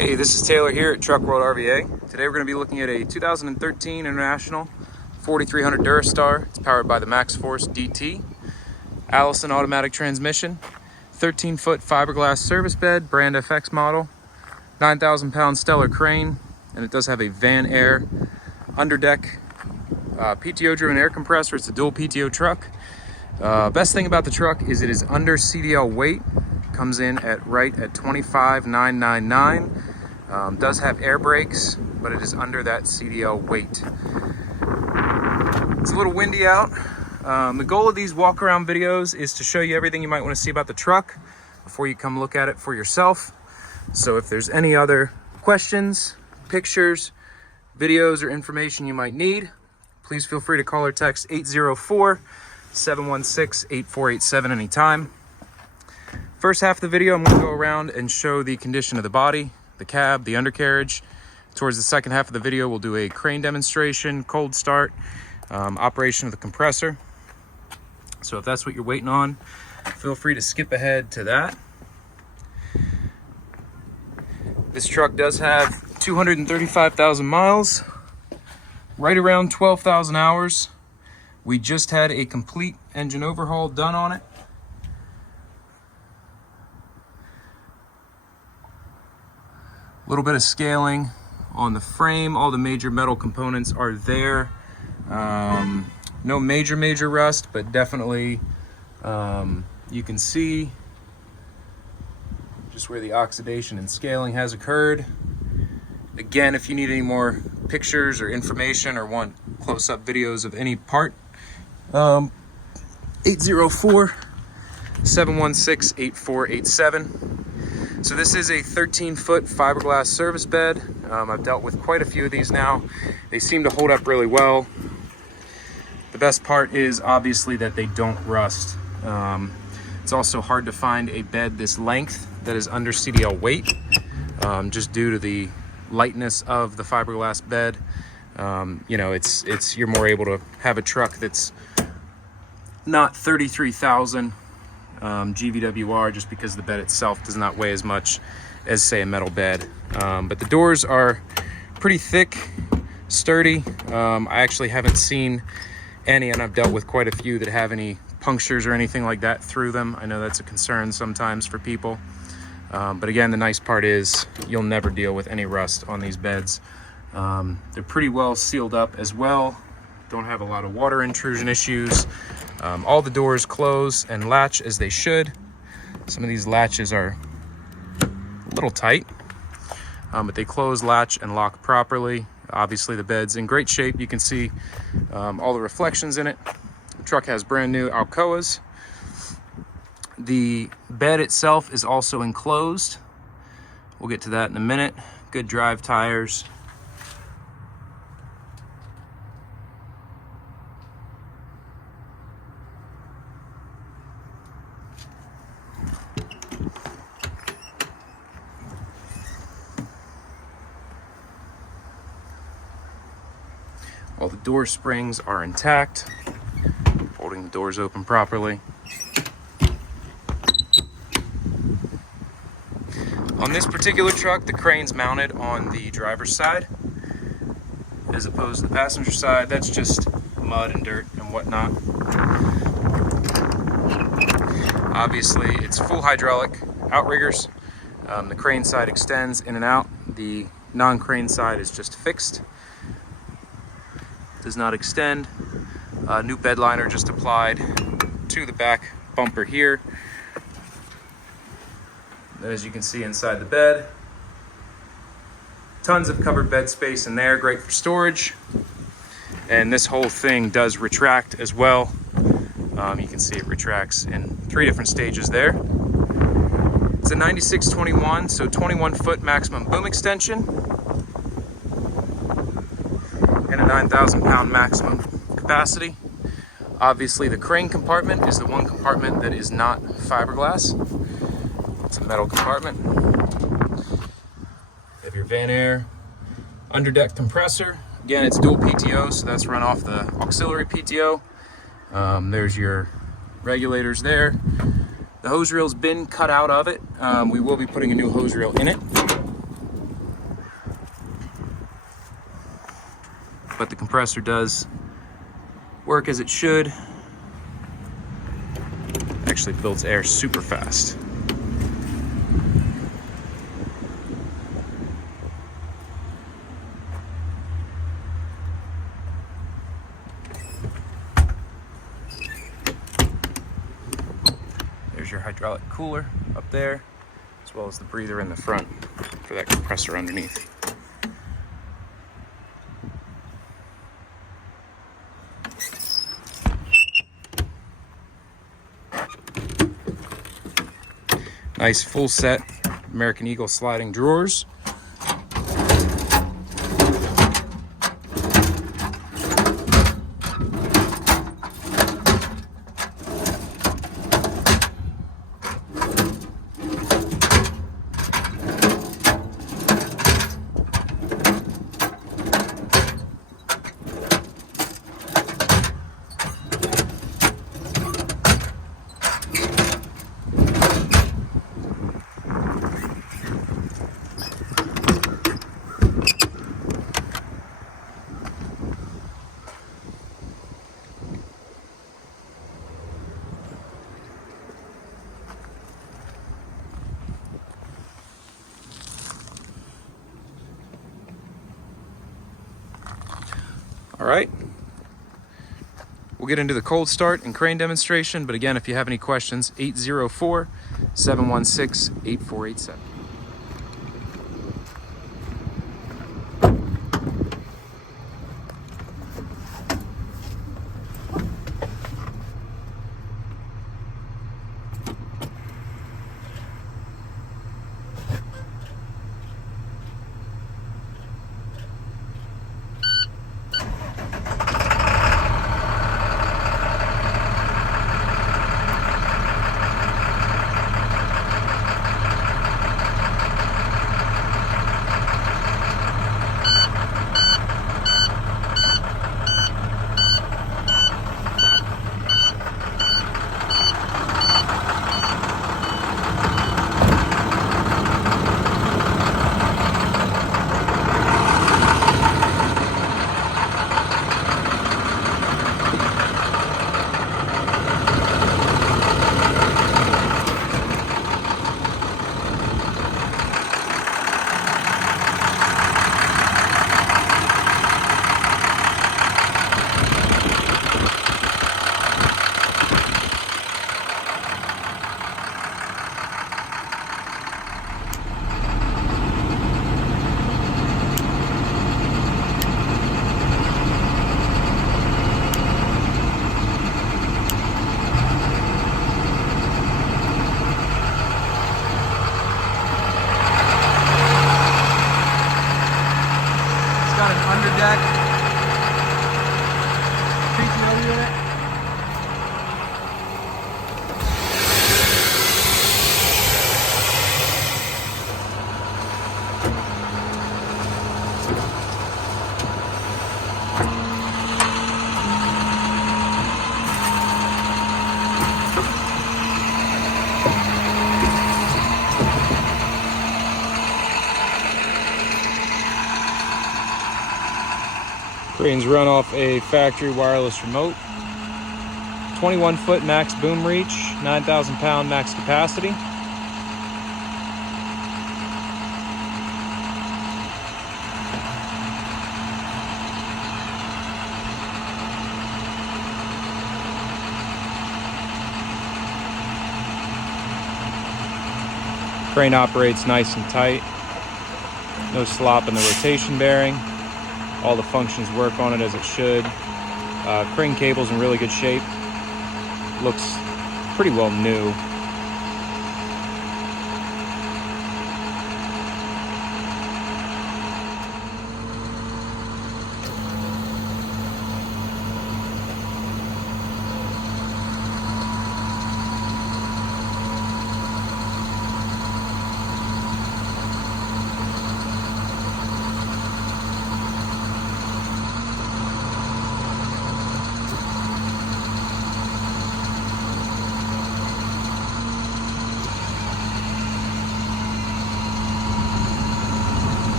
Hey, this is Taylor here at Truck World RVA. Today we're going to be looking at a 2013 International 4300 Durastar. It's powered by the MaxxForce DT, Allison automatic transmission, 13-foot fiberglass service bed, brand FX model, 9,000 pound Stellar crane, and it does have a VANAIR underdeck PTO driven air compressor. It's a dual PTO truck. Best thing about the truck is it is under CDL weight. Comes in at right at 25,999. Does have air brakes, but it is under that CDL weight. It's a little windy out. The goal of these walk around videos is to show you everything you might want to see about the truck before you come look at it for yourself. So if there's any other questions, pictures, videos, or information you might need, please feel free to call or text 804-716-8487 anytime. First half of the video, I'm going to go around and show the condition of the body, the cab, the undercarriage. Towards the second half of the video, we'll do a crane demonstration, cold start, operation of the compressor. So if that's what you're waiting on, feel free to skip ahead to that. This truck does have 235,000 miles, right around 12,000 hours. We just had a complete engine overhaul done on it. A little bit of scaling on the frame. All the major metal components are there. No major rust, but definitely you can see just where the oxidation and scaling has occurred. Again, if you need any more pictures or information or want close-up videos of any part, 804-716-8487. So this is a 13-foot fiberglass service bed. I've dealt with quite a few of these now. They seem to hold up really well. The best part is obviously that they don't rust. It's also hard to find a bed this length that is under CDL weight, just due to the lightness of the fiberglass bed. You know, you're more able to have a truck that's not 33,000 GVWR, just because the bed itself does not weigh as much as, say, a metal bed. But the doors are pretty thick, sturdy. I actually haven't seen any, and I've dealt with quite a few that have any punctures or anything like that through them. I know that's a concern sometimes for people. But again, the nice part is you'll never deal with any rust on these beds. They're pretty well sealed up as well. Don't have a lot of water intrusion issues. All the doors close and latch as they should. Some of these latches are a little tight, but they close, latch, and lock properly. Obviously the bed's in great shape. You can see all the reflections in it. The truck has brand new Alcoas. The bed itself is also enclosed. We'll get to that in a minute. Good drive tires. All the door springs are intact, holding the doors open properly. On this particular truck, the crane's mounted on the driver's side as opposed to the passenger side. That's just mud and dirt and whatnot. Obviously, it's full hydraulic outriggers. The crane side extends in and out. The non-crane side is just fixed. Does not extend. New bed liner just applied to the back bumper here. As you can see inside the bed, tons of covered bed space in there, great for storage. And this whole thing does retract as well. You can see it retracts in 3 different stages there. It's a 96-21, so 21-foot maximum boom extension, and a 9,000 pound maximum capacity. Obviously the crane compartment is the one compartment that is not fiberglass. It's a metal compartment. You have your VANAIR underdeck compressor. Again, it's dual PTO, so that's run off the auxiliary PTO. There's your regulators there. The hose reel's been cut out of it. We will be putting a new hose reel in it. but the compressor does work as it should. Actually builds air super fast. There's your hydraulic cooler up there, as well as the breather in the front for that compressor underneath. Nice full set American Eagle sliding drawers. All right, we'll get into the cold start and crane demonstration, but again, if you have any questions, 804-716-8487. Got an underdeck PTO unit. Cranes run off a factory wireless remote. 21-foot max boom reach, 9,000 pound max capacity. Crane operates nice and tight. No slop in the rotation bearing. All the functions work on it as it should. Crane cable's in really good shape. Looks pretty well new.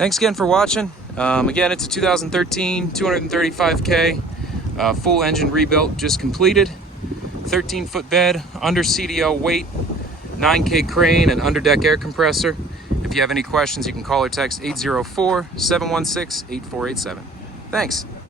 Thanks again for watching. Again, it's a 2013 235K full engine rebuilt, just completed. 13-foot bed, under CDL weight, 9K crane, and underdeck air compressor. If you have any questions, you can call or text 804-716-8487. Thanks.